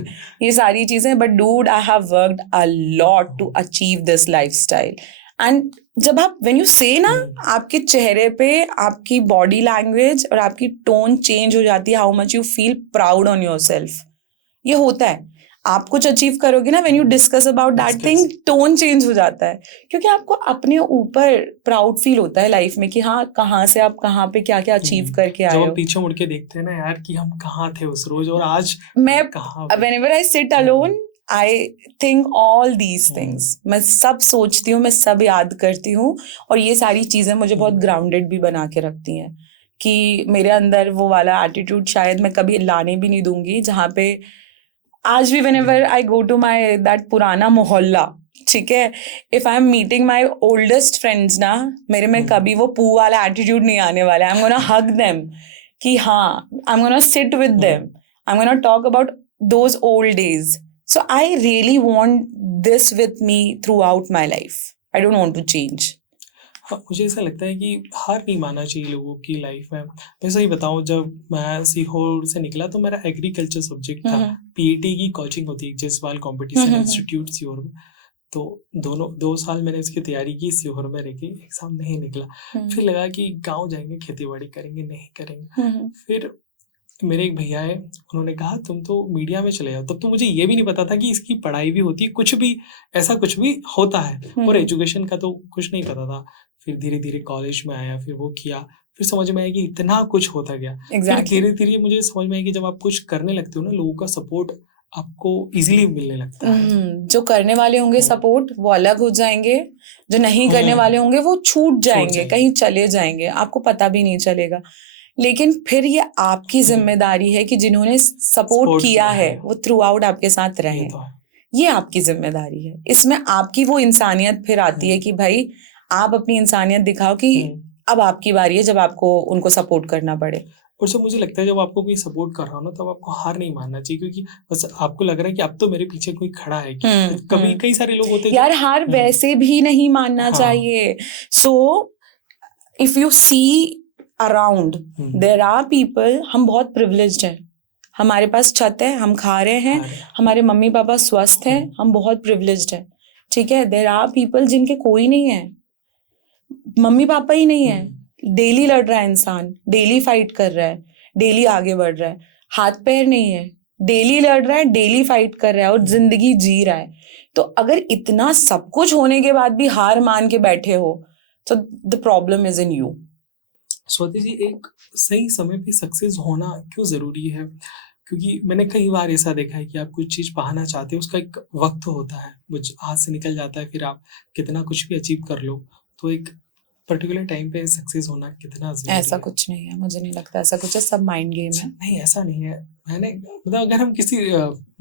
ये सारी चीजें। But dude, I have worked a lot to achieve this lifestyle. And जब आप व्हेन यू से ना, आपके चेहरे पे आपकी बॉडी लैंग्वेज और आपकी टोन चेंज हो जाती है, how much you feel proud on yourself. ये होता है, आप कुछ अचीव करोगे ना, when you discuss about that thing, tone change हो जाता है, क्योंकि आपको अपने ऊपर प्राउड फील होता है लाइफ में कि हाँ कहाँ से आप कहाँ पे क्या क्या अचीव करके आए हो। जब हम पीछे मुड़ के देखते हैं ना यार कि हम कहाँ थे उस रोज और आज मैं whenever I sit alone, I think all these things, मैं सब सोचती हूँ, मैं सब याद करती हूँ, और ये सारी चीजें मुझे बहुत ग्राउंडेड भी बना के रखती हैं कि मेरे अंदर वो वाला एटीट्यूड शायद मैं कभी लाने भी नहीं दूंगी, जहाँ पे आज भी whenever I go to my that पुराना मोहल्ला, ठीक है, if I am meeting my oldest friends ना, मेरे में कभी वो पू वाला एटीट्यूड नहीं आने वाला है। I am gonna hug them कि हाँ, I am gonna sit with them, I am gonna talk about those old days. So I really want this with me throughout my life. I don't want to change. मुझे ऐसा लगता है कि हार नहीं मानना चाहिए लोगों की लाइफ में। मैं सही बताऊं, जब मैं सीहोर से निकला तो मेरा एग्रीकल्चर सब्जेक्ट था। पीईटी की कोचिंग होती है जसवाल कंपटीशन इंस्टीट्यूट सीहोर में, तो 2 साल मैंने इसकी तैयारी की सीहोर में रह के, एग्जाम नहीं निकला। फिर लगा कि गांव जाएंगे, खेती बाड़ी करेंगे, नहीं करेंगे। फिर मेरे एक भैया है, उन्होंने कहा तुम तो मीडिया में चले जाओ। तब तो मुझे ये भी नहीं पता था कि इसकी पढ़ाई भी होती है, कुछ भी ऐसा कुछ भी होता है, और एजुकेशन का तो कुछ नहीं पता था। फिर धीरे धीरे कॉलेज में आया, फिर वो किया, फिर समझ में आया कि इतना कुछ होता गया। फिर धीरे धीरे मुझे समझ में आया कि जब आप कुछ करने लगते हो ना, लोगों का सपोर्ट आपको इजीली मिलने लगता है। जो करने वाले होंगे सपोर्ट वो अलग हो जाएंगे, जो नहीं करने वाले होंगे वो छूट जाएंगे, कहीं चले जाएंगे, आपको पता भी नहीं चलेगा। लेकिन फिर ये आपकी जिम्मेदारी है कि जिन्होंने सपोर्ट किया है वो थ्रू आउट आपके साथ रहें। ये आपकी जिम्मेदारी है। इसमें आपकी वो इंसानियत फिर आती है कि भाई आप अपनी इंसानियत दिखाओ कि अब आपकी बारी है जब आपको उनको सपोर्ट करना पड़े। और जब मुझे लगता है जब आपको कोई सपोर्ट कर रहा हो ना, तब आपको हार नहीं मानना चाहिए, क्योंकि बस आपको लग रहा है कि अब तो मेरे पीछे कोई खड़ा है। कभी कई सारे लोग होते हैं यार, हार वैसे भी नहीं मानना चाहिए। So if you see around, there are people, हम बहुत प्रिविलेज्ड हैं, हमारे पास छत है, हम खा रहे हैं, हमारे मम्मी पापा स्वस्थ हैं, हम बहुत प्रिविलेज्ड हैं, ठीक है। देयर आर पीपल जिनके कोई नहीं है, मम्मी पापा ही नहीं है, डेली लड़ रहा है इंसान, डेली फाइट कर रहा है, डेली आगे बढ़ रहा है, हाथ पैर नहीं है, डेली लड़ रहा है, डेली फाइट कर रहा है और जिंदगी जी रहा है। तो अगर इतना सब कुछ होने के बाद भी हार मान के बैठे हो, तो the problem is in you. Swati ji, एक सही समय पे सक्सेस होना क्यों ज़रूरी है? क्योंकि मैंने कई बार ऐसा देखा है कि आप कुछ चीज़ पाना चाहते हो, उसका एक वक़्त होता है, वो हाथ से निकल जाता है, फिर आप कितना कुछ भी अचीव कर लो, तो एक पर्टिकुलर टाइम पे सक्सेस होना कितना ज़रूरी ऐसा है? कुछ नहीं है, मुझे नहीं लगता ऐसा कुछ है, सब माइंड गेम है। नहीं, ऐसा नहीं है। मैंने मतलब अगर हम किसी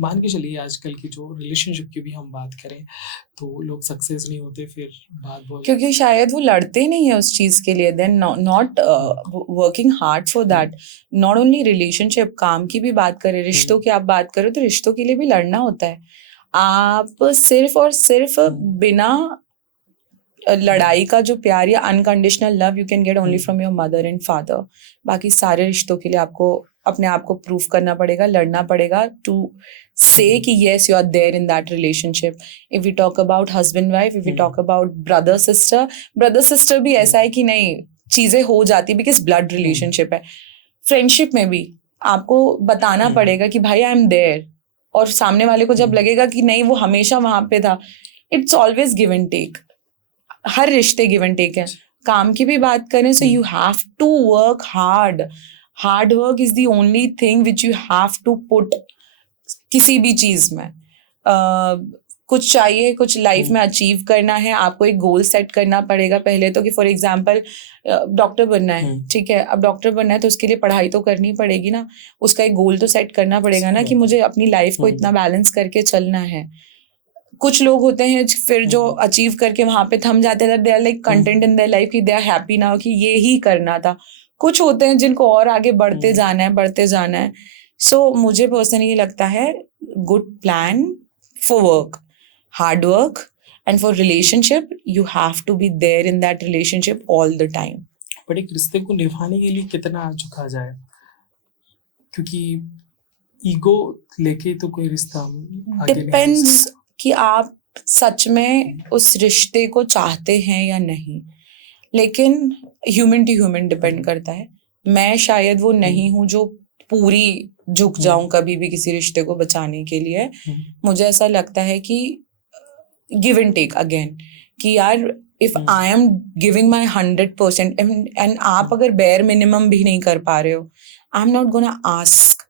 मान के चलिए आजकल की जो रिलेशनशिप की भी हम बात करें, तो लोग सक्सेस नहीं होते, फिर बात बोल क्योंकि शायद वो लड़ते नहीं है उस चीज के लिए, then not working hard for that. Not only relationship, काम की भी बात करें, रिश्तों की आप बात करो तो रिश्तों के लिए भी लड़ना होता है। आप सिर्फ और सिर्फ बिना लड़ाई का जो प्यार या unconditional love you can get only from your mother and father. बाकी सारे रिश्तों के लिए आपको अपने आप को प्रूव करना पड़ेगा, लड़ना पड़ेगा टू से कि yes you are there in that relationship. If we talk about husband wife, if we talk about brother sister भी ऐसा है कि नहीं, चीजें हो जाती because blood relationship है। फ्रेंडशिप में भी आपको बताना पड़ेगा कि भाई आई एम देयर, और सामने वाले को जब लगेगा कि नहीं वो हमेशा वहां पे था। It's always give and take, हर रिश्ते गिव एंड टेक है। काम की भी बात करें so you have to work hard. Hard work is the only thing which you have to put किसी भी चीज में। कुछ चाहिए, कुछ लाइफ में अचीव करना है, आपको एक गोल सेट करना पड़ेगा पहले तो, कि फॉर एग्जांपल डॉक्टर बनना है, ठीक है, अब डॉक्टर बनना है तो उसके लिए पढ़ाई तो करनी पड़ेगी ना, उसका एक गोल तो सेट करना पड़ेगा ना कि मुझे अपनी लाइफ को इतना बैलेंस करके चलना है। कुछ लोग होते हैं फिर जो अचीव करके वहां पे थम जाते हैं, they are like content in their life कि दे आर हैप्पी नाउ कि ये ही करना था। कुछ होते हैं जिनको और आगे बढ़ते जाना है। सो मुझे पर्सनली लगता है good plan for work, hard work, and for relationship you have to be there in that relationship all the time. But एक रिश्ते को निभाने के लिए कितना झुका जाए, क्योंकि ईगो लेके तो कोई रिश्ता आगे नहीं डिपेंड्स कि आप सच में उस रिश्ते को चाहते हैं या नहीं, लेकिन ह्यूमन टू ह्यूमन डिपेंड करता है। मैं शायद वो नहीं हूँ जो पूरी झुक जाऊं कभी भी किसी रिश्ते को बचाने के लिए। मुझे ऐसा लगता है कि गिव एंड टेक अगेन, कि यार if I am giving my 100% and आप अगर बेयर मिनिमम भी नहीं कर पा रहे हो, I am not gonna ask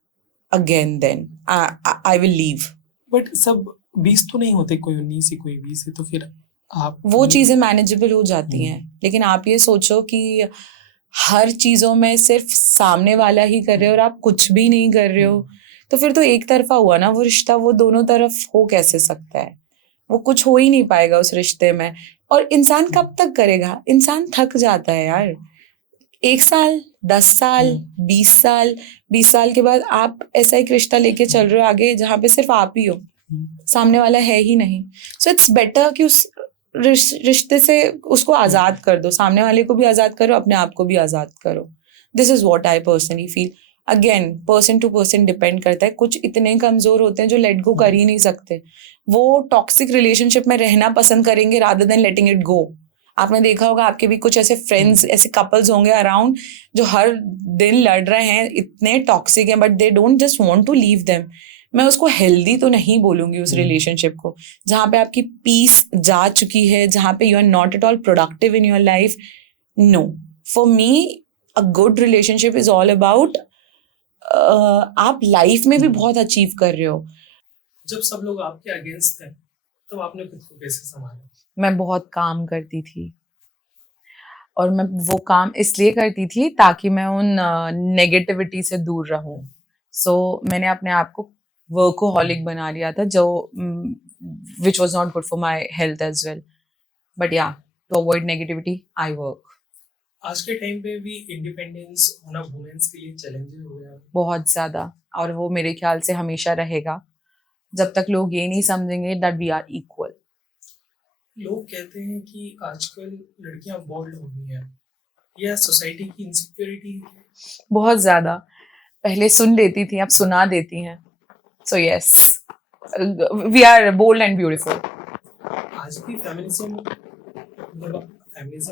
again, then I will leave. But सब 20 तो नहीं होते, कोई 19 है कोई 20 है, तो फिर आप वो चीजें मैनेजेबल हो जाती हैं। लेकिन आप ये सोचो कि हर चीजों में सिर्फ सामने वाला ही कर रहे हो और आप कुछ भी नहीं कर रहे हो, तो फिर तो एक तरफा हुआ ना वो रिश्ता। वो दोनों तरफ हो कैसे सकता है? वो कुछ हो ही नहीं पाएगा उस रिश्ते में। और इंसान कब तक करेगा? इंसान थक जाता है यार। 1 साल, 10 साल, 20 साल, 20 साल के बाद आप ऐसा एक रिश्ता लेके चल रहे हो आगे जहाँ पे सिर्फ आप ही हो, सामने वाला है ही नहीं। सो इट्स बेटर कि उस रिश्ते से उसको आजाद कर दो, सामने वाले को भी आजाद करो, अपने आप को भी आजाद करो। This is what I personally feel. Again person to person depend करता है। कुछ इतने कमजोर होते हैं जो लेट गो कर ही नहीं सकते, वो टॉक्सिक रिलेशनशिप में रहना पसंद करेंगे rather than letting it go. आपने देखा होगा आपके भी कुछ ऐसे फ्रेंड्स, ऐसे कपल्स होंगे अराउंड जो हर दिन लड़ रहे हैं, इतने टॉक्सिक हैं, but they don't just want to leave them. मैं उसको हेल्दी तो नहीं बोलूंगी उस रिलेशनशिप को, जहाँ पे आपकी पीस जा चुकी है, जहाँ पे you are not at all productive in your life. No, for me a good relationship is all about आप लाइफ में भी बहुत अचीव कर रहे हो। जब सब लोग आपके अगेंस्ट थे, तो आपने खुद को कैसे संभाला? मैं बहुत काम करती थी, और मैं वो काम इसलिए करती थी ताकि मैं उन नेगेटिविटी से दूर रहूं। सो मैंने अपने आप को वर्कोहॉलिक बना लिया था, जो which was not good for my health as well. But yeah, to avoid negativity I work. आज के टाइम पे भी इंडिपेंडेंस होना वुमेन्स के लिए चैलेंजिंग हो गया बहुत ज्यादा, और वो मेरे ख्याल से हमेशा रहेगा जब तक लोग ये नहीं समझेंगे दैट वी आर इक्वल। लोग कहते हैं कि आजकल लड़कियां बोल्ड हो गई हैं, या सोसाइटी की इनसिक्योरिटी? बहुत ज्यादा। पहले सुन लेती थी, अब सुना देती हैं। So yes, we are bold and beautiful. आज भी फेमिनिज्म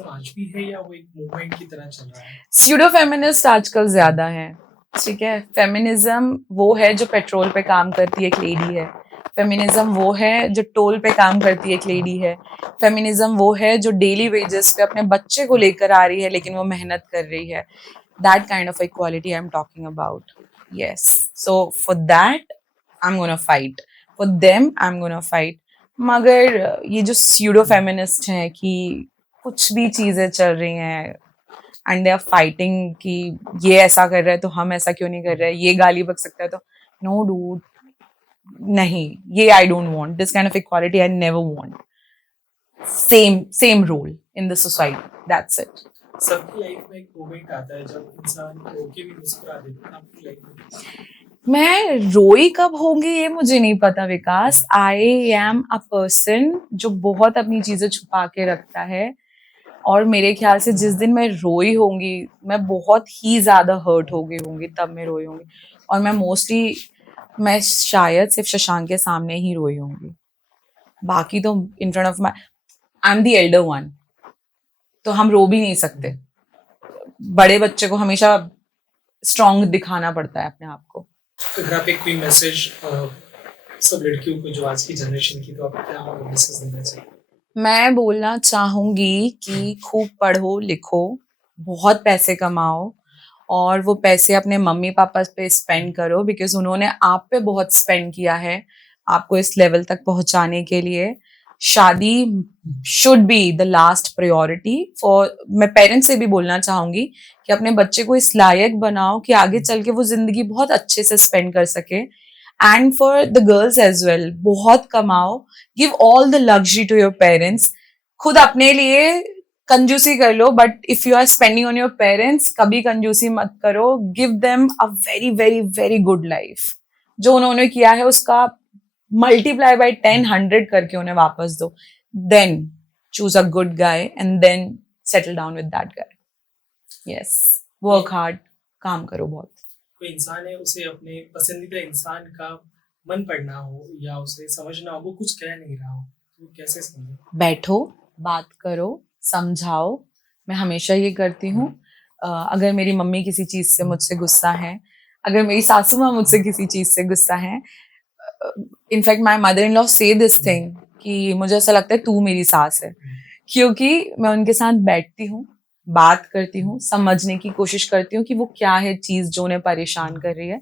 आज भी है, या वो एक मूवमेंट की तरह चल रहा है? स्यूडो फेमिनिस्ट आजकल ज्यादा है, ठीक है। फेमिनिज्म वो है जो पेट्रोल पे काम करती है, एक लेडी है। फेमिनिज्म वो है जो टोल पे काम करती है, एक लेडी है। फेमिनिज्म वो है जो डेली वेजेस पे अपने बच्चे को लेकर आ रही है लेकिन वो मेहनत कर रही है। That kind of equality I am talking about. Yes, so for that I am gonna fight, for them I am gonna fight. मगर ये जो स्यूडो फेमिनिस्ट हैं कि कुछ भी चीजें चल रही हैं एंड दे आर फाइटिंग कि ये ऐसा कर रहा है तो हम ऐसा क्यों नहीं कर रहे, ये गाली बक सकता है तो नो डूड, नहीं, ये I don't want this kind of equality, I never want. Same role in the society, that's it. सबकी लाइफ में एक मोमेंट आता है जब इंसान रोके भी मुस्कुरा देता है। आपकी लाइफ में मैं रोई कब होंगी ये मुझे नहीं पता विकास। आई एम अ पर्सन जो बहुत अपनी चीजें छुपा के रखता है, और मेरे ख्याल से जिस दिन मैं रोई होंगी मैं बहुत ही ज्यादा हर्ट हो गई होंगी, तब मैं रोई होंगी। और मैं शायद सिर्फ शशांक के सामने ही रोई होंगी, बाकी तो in front of my, I am the Elder one, तो हम रो भी नहीं सकते। बड़े बच्चे को हमेशा स्ट्रांग दिखाना पड़ता है अपने आप को। अगर आप एक कोई मैसेज सब लड़कियों को जो आज की जनरेशन की, तो आप क्या मैसेज देना चाहिए? मैं बोलना चाहूंगी कि खूब पढ़ो लिखो, बहुत पैसे कमाओ, और वो पैसे अपने मम्मी पापा पे स्पेंड करो, बिकॉज उन्होंने आप पे बहुत स्पेंड किया है आपको इस लेवल तक पहुंचाने के लिए। शादी should be the last priority for. मैं पेरेंट्स से भी बोलना चाहूंगी कि अपने बच्चे को इस लायक बनाओ कि आगे चल के वो जिंदगी बहुत अच्छे से स्पेंड कर सके। And for the girls as well, बहुत कमाओ, give all the luxury to your parents. खुद अपने लिए कंजूसी कर लो, but if you are spending on your parents, कभी कंजूसी मत करो। Give them a very very very good life. जो उन्होंने किया है उसका मल्टीप्लाई बाय 10, 100 करके उन्हें वापस दो। Then choose a good guy and then settle down with that guy. Yes, work hard, काम करो बहुत। कोई इंसान है, उसे अपने पसंदीदा इंसान का मन पढ़ना हो या उसे समझना हो, वो कुछ कह नहीं रहा हो, तो कैसे समझे? बैठो, बात करो, समझाओ। मैं हमेशा ये करती हूँ। अगर मेरी मम्मी किसी चीज से मुझसे गुस्सा है, अगर मेरी सासू माँ मुझसे किसी चीज से गुस्सा है, in fact my mother in law से दिस थिंग कि मुझे ऐसा लगता है तू मेरी सास है, क्योंकि मैं उनके साथ बैठती हूँ, बात करती हूँ, समझने की कोशिश करती हूँ कि वो क्या है चीज जो उन्हें परेशान कर रही है।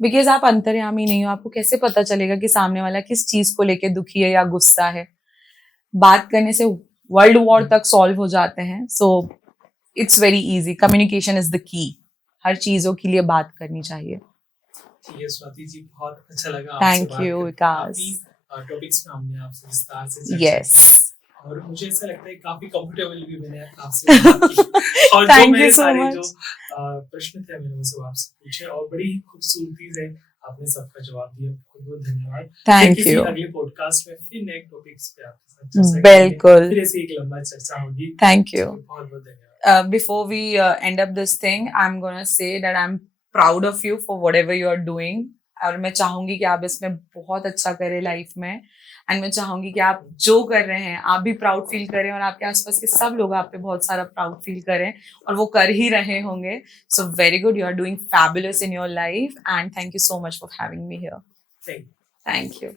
बिकॉज आप अंतर्यामी नहीं हो, आपको कैसे पता चलेगा कि सामने वाला किस चीज को लेके दुखी है या गुस्सा है। बात करने से वर्ल्ड वॉर तक सॉल्व हो जाते हैं। So it's very easy, communication is the key. हर चीजों के लिए बात करनी चाहिए। ठीक है स्वाति जी, बहुत अच्छा लगा आपसे थैंक बात यू करके। विकास। काफी टॉपिक्स पे हमने आपसे विस्तार से चर्चा यस, की, और मुझे ऐसा लगता है काफी कंफर्टेबल भी मैंने आपसे बात की। और जो थैंक मेरे यू सो सारे मच। जो प्रश्न थे मैंने वो सब आपसे पूछे, और बड़ी खूबसूरती से आपने सबका जवाब दिया। बहुत बहुत धन्यवाद। थैंक किसी यू। अगले पॉडकास्ट में फिर नए टॉपिक्स पे आपके साथ चर्चा करेंगे। बिल्कुल, फिर ऐसे एक लंबा चर्चा होगी। Thank you. बहुत बहुत धन्यवाद। Before we end up this thing, I'm gonna say that I'm proud of you for whatever you are doing. और मैं चाहूंगी कि आप इसमें बहुत अच्छा करें लाइफ में, एंड मैं चाहूंगी कि आप जो कर रहे हैं आप भी प्राउड फील करें, और आपके आसपास के सब लोग आप पे बहुत सारा प्राउड फील करें, और वो कर ही रहे होंगे। So very good, you are doing fabulous in your life, and thank you so much for having me here. Thank you. Thank you.